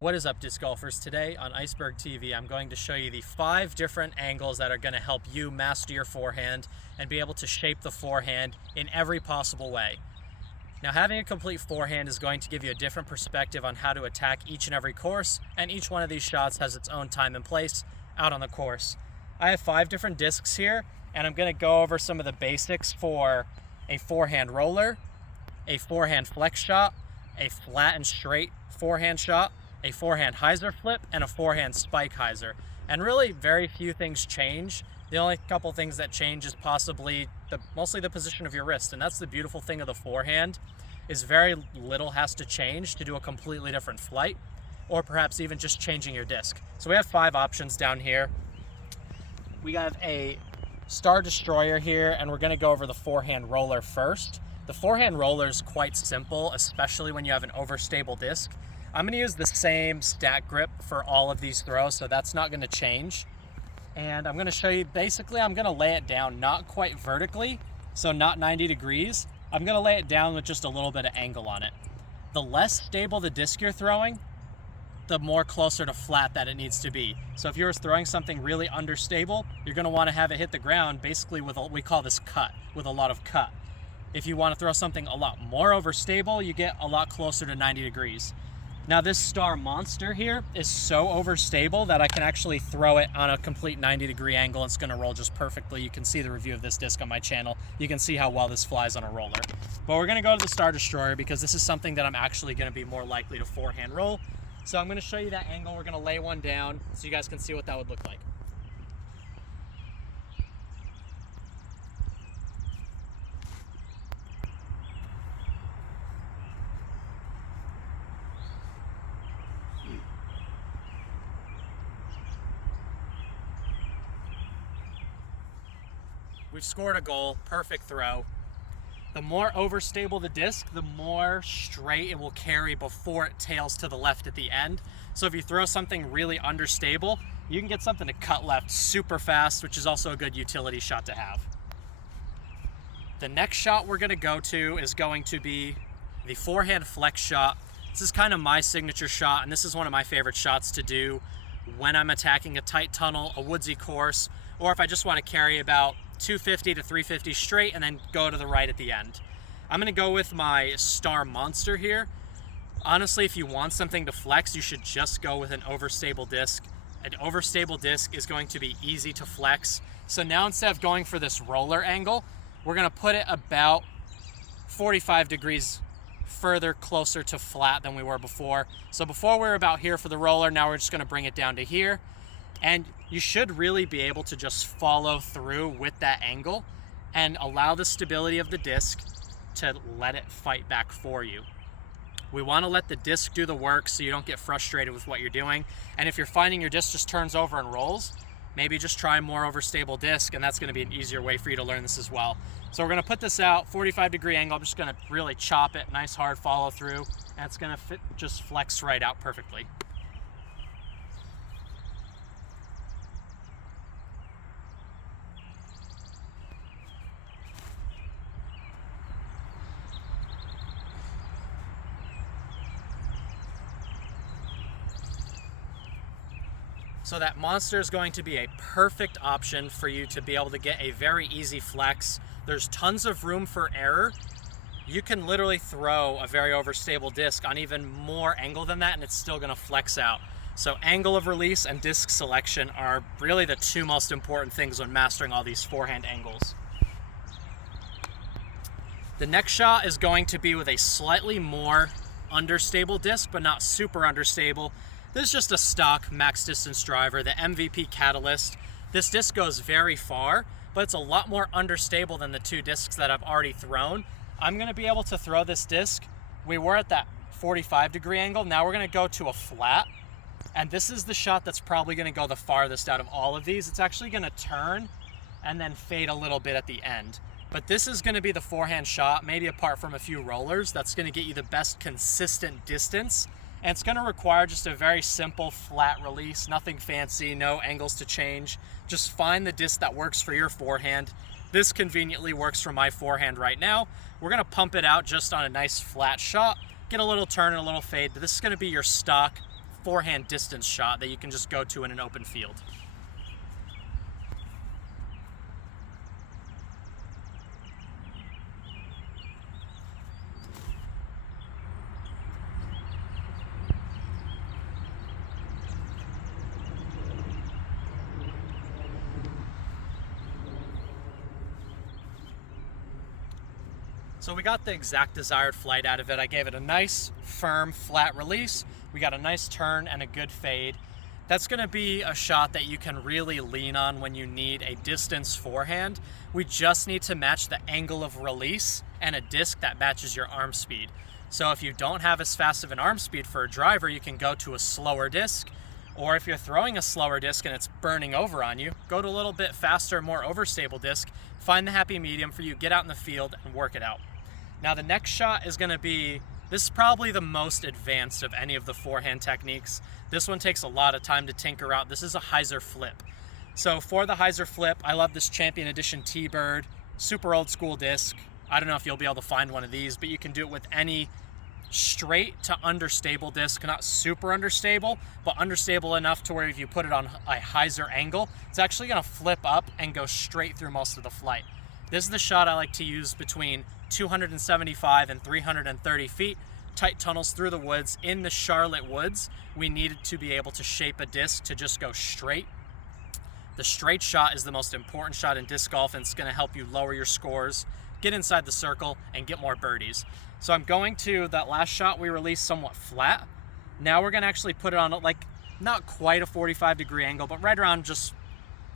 What is up, disc golfers? Today on Iceberg TV, I'm going to show you the 5 different angles that are going to help you master your forehand and be able to shape the forehand in every possible way. Now, having a complete forehand is going to give you a different perspective on how to attack each and every course, and each one of these shots has its own time and place out on the course. I have 5 different discs here, and I'm going to go over some of the basics for a forehand roller, a forehand flex shot, a flat and straight forehand shot, a forehand hyzer flip, and a forehand spike hyzer. And really very few things change. The only couple things that change is possibly mostly the position of your wrist, and that's the beautiful thing of the forehand, is very little has to change to do a completely different flight, or perhaps even just changing your disc. So we have 5 options down here. We have a Star Destroyer here, and we're going to go over the forehand roller first. The forehand roller is quite simple, especially when you have an overstable disc. I'm going to use the same stack grip for all of these throws, so that's not going to change. And I'm going to show you, basically I'm going to lay it down not quite vertically, so not 90 degrees. I'm going to lay it down with just a little bit of angle on it. The less stable the disc you're throwing, the more closer to flat that it needs to be. So if you're throwing something really understable, you're going to want to have it hit the ground basically with we call this cut, with a lot of cut. If you want to throw something a lot more overstable, you get a lot closer to 90 degrees. Now this Star Monster here is so overstable that I can actually throw it on a complete 90-degree angle. It's going to roll just perfectly. You can see the review of this disc on my channel. You can see how well this flies on a roller. But we're going to go to the Star Destroyer because this is something that I'm actually going to be more likely to forehand roll. So I'm going to show you that angle. We're going to lay one down so you guys can see what that would look like. We've scored a goal, perfect throw. The more overstable the disc, the more straight it will carry before it tails to the left at the end. So if you throw something really understable, you can get something to cut left super fast, which is also a good utility shot to have. The next shot we're going to go to is going to be the forehand flex shot. This is kind of my signature shot, and this is one of my favorite shots to do when I'm attacking a tight tunnel, a woodsy course, or if I just want to carry about 250 to 350 straight and then go to the right at the end. I'm going to go with my Star Monster here. Honestly, if you want something to flex, you should just go with an overstable disc. An overstable disc is going to be easy to flex. So now instead of going for this roller angle, we're going to put it about 45 degrees further closer to flat than we were before. So before we were about here for the roller, now we're just going to bring it down to here. And you should really be able to just follow through with that angle and allow the stability of the disc to let it fight back for you. We want to let the disc do the work so you don't get frustrated with what you're doing. And if you're finding your disc just turns over and rolls, maybe just try a more overstable disc, and that's going to be an easier way for you to learn this as well. So we're going to put this out, 45-degree angle. I'm just going to really chop it, nice hard follow through, and it's going to just flex right out perfectly. So that Monster is going to be a perfect option for you to be able to get a very easy flex. There's tons of room for error. You can literally throw a very overstable disc on even more angle than that and it's still going to flex out. So angle of release and disc selection are really the 2 most important things when mastering all these forehand angles. The next shot is going to be with a slightly more understable disc, but not super understable. This is just a stock max distance driver, the MVP Catalyst. This disc goes very far, but it's a lot more understable than the 2 discs that I've already thrown. I'm going to be able to throw this disc. We were at that 45-degree angle. Now we're going to go to a flat. And this is the shot that's probably going to go the farthest out of all of these. It's actually going to turn and then fade a little bit at the end. But this is going to be the forehand shot, maybe apart from a few rollers, that's going to get you the best consistent distance. And it's going to require just a very simple flat release, nothing fancy, no angles to change. Just find the disc that works for your forehand. This conveniently works for my forehand right now. We're going to pump it out just on a nice flat shot, get a little turn and a little fade, but this is going to be your stock forehand distance shot that you can just go to in an open field. So we got the exact desired flight out of it. I gave it a nice, firm, flat release. We got a nice turn and a good fade. That's going to be a shot that you can really lean on when you need a distance forehand. We just need to match the angle of release and a disc that matches your arm speed. So if you don't have as fast of an arm speed for a driver, you can go to a slower disc. Or if you're throwing a slower disc and it's burning over on you, go to a little bit faster, more overstable disc. Find the happy medium for you, get out in the field and work it out. Now the next shot is going to be, this is probably the most advanced of any of the forehand techniques. This one takes a lot of time to tinker out. This is a Hyzer flip. So for the Hyzer flip, I love this Champion Edition T-Bird, super old school disc. I don't know if you'll be able to find one of these, but you can do it with any straight to understable disc, not super understable, but understable enough to where if you put it on a Hyzer angle, it's actually going to flip up and go straight through most of the flight. This is the shot I like to use between 275 and 330 feet, tight tunnels through the woods. In the Charlotte woods, we needed to be able to shape a disc to just go straight. The straight shot is the most important shot in disc golf, and it's going to help you lower your scores, get inside the circle, and get more birdies. So I'm going to, that last shot we released somewhat flat. Now we're going to actually put it on like not quite a 45-degree angle, but right around just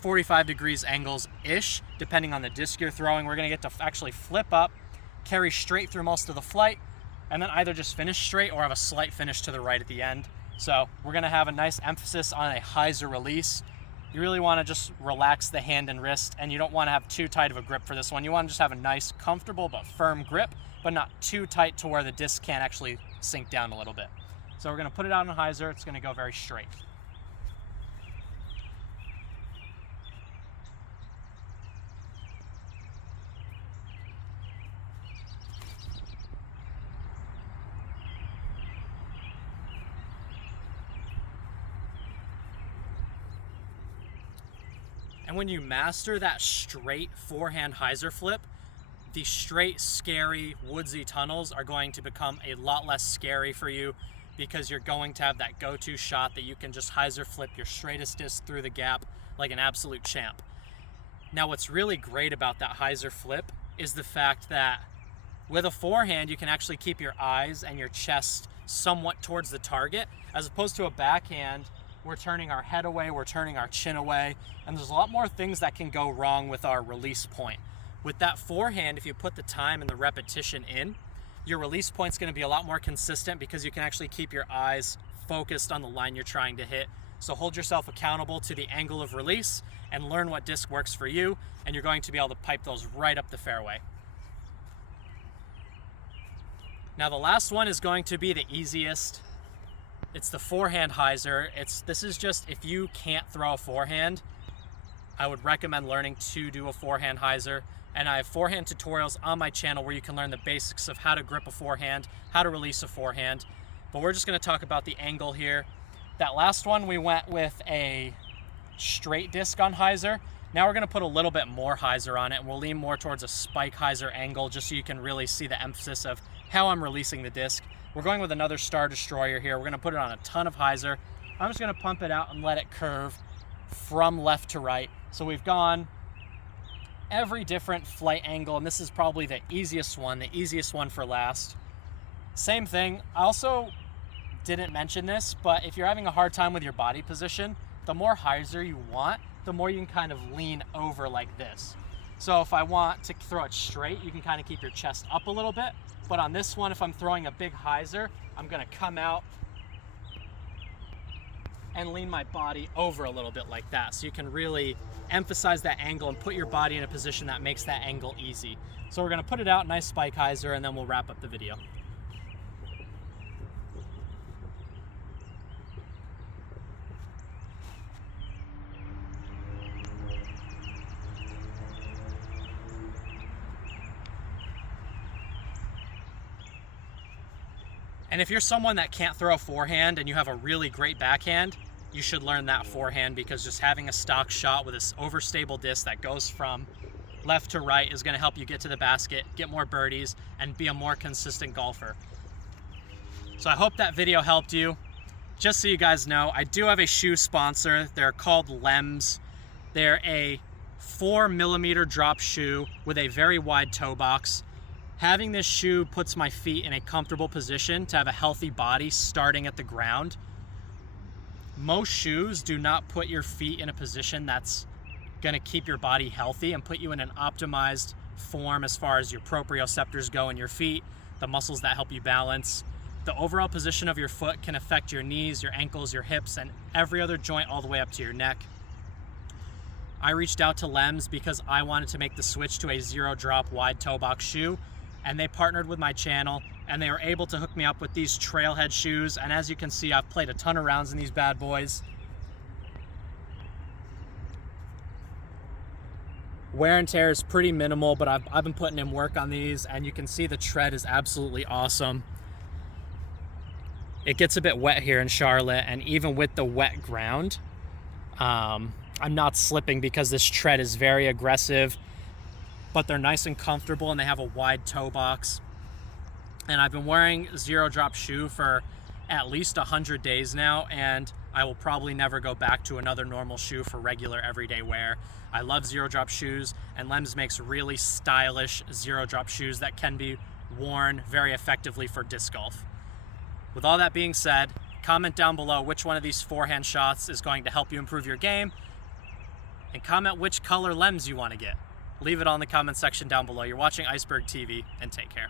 45 degrees angles-ish, depending on the disc you're throwing. We're going to get to actually flip up, carry straight through most of the flight, and then either just finish straight or have a slight finish to the right at the end. So we're going to have a nice emphasis on a Hyzer release. You really want to just relax the hand and wrist, and you don't want to have too tight of a grip for this one. You want to just have a nice, comfortable but firm grip, but not too tight to where the disc can't actually sink down a little bit. So we're going to put it out on a Hyzer. It's going to go very straight. And when you master that straight forehand Hyzer flip, the straight, scary, woodsy tunnels are going to become a lot less scary for you because you're going to have that go-to shot that you can just Hyzer flip your straightest disc through the gap like an absolute champ. Now, what's really great about that Hyzer flip is the fact that with a forehand, you can actually keep your eyes and your chest somewhat towards the target, as opposed to a backhand. We're turning our head away, we're turning our chin away, and there's a lot more things that can go wrong with our release point. With that forehand, if you put the time and the repetition in, your release point's going to be a lot more consistent because you can actually keep your eyes focused on the line you're trying to hit. So hold yourself accountable to the angle of release and learn what disc works for you, and you're going to be able to pipe those right up the fairway. Now the last one is going to be the easiest. It's the Forehand Hyzer. This is just, if you can't throw a forehand, I would recommend learning to do a Forehand Hyzer. And I have forehand tutorials on my channel where you can learn the basics of how to grip a forehand, how to release a forehand. But we're just going to talk about the angle here. That last one, we went with a straight disc on Hyzer. Now we're going to put a little bit more Hyzer on it, and we'll lean more towards a spike Hyzer angle just so you can really see the emphasis of how I'm releasing the disc. We're going with another Star Destroyer here. We're going to put it on a ton of Hyzer. I'm just going to pump it out and let it curve from left to right. So we've gone every different flight angle, and this is probably the easiest one for last. Same thing. I also didn't mention this, but if you're having a hard time with your body position, the more Hyzer you want, the more you can kind of lean over like this. So if I want to throw it straight, you can kind of keep your chest up a little bit. But on this one, if I'm throwing a big Hyzer, I'm going to come out and lean my body over a little bit like that. So you can really emphasize that angle and put your body in a position that makes that angle easy. So we're going to put it out, nice spike Hyzer, and then we'll wrap up the video. And if you're someone that can't throw a forehand and you have a really great backhand, you should learn that forehand, because just having a stock shot with this overstable disc that goes from left to right is going to help you get to the basket, get more birdies, and be a more consistent golfer. So I hope that video helped you. Just so you guys know, I do have a shoe sponsor. They're called Lems. They're a 4mm drop shoe with a very wide toe box. Having this shoe puts my feet in a comfortable position to have a healthy body starting at the ground. Most shoes do not put your feet in a position that's going to keep your body healthy and put you in an optimized form as far as your proprioceptors go in your feet, the muscles that help you balance. The overall position of your foot can affect your knees, your ankles, your hips, and every other joint all the way up to your neck. I reached out to Lems because I wanted to make the switch to a zero drop wide toe box shoe, and they partnered with my channel, and they were able to hook me up with these trailhead shoes. And as you can see, I've played a ton of rounds in these bad boys. Wear and tear is pretty minimal, but I've been putting in work on these, and you can see the tread is absolutely awesome. It gets a bit wet here in Charlotte, and even with the wet ground, I'm not slipping because this tread is very aggressive, but they're nice and comfortable, and they have a wide toe box. And I've been wearing zero drop shoe for at least 100 days now, and I will probably never go back to another normal shoe for regular everyday wear. I love zero drop shoes, and Lems makes really stylish zero drop shoes that can be worn very effectively for disc golf. With all that being said, comment down below which one of these forehand shots is going to help you improve your game, and comment which color Lems you want to get. Leave it all in the comment section down below. You're watching Iceberg TV, and take care.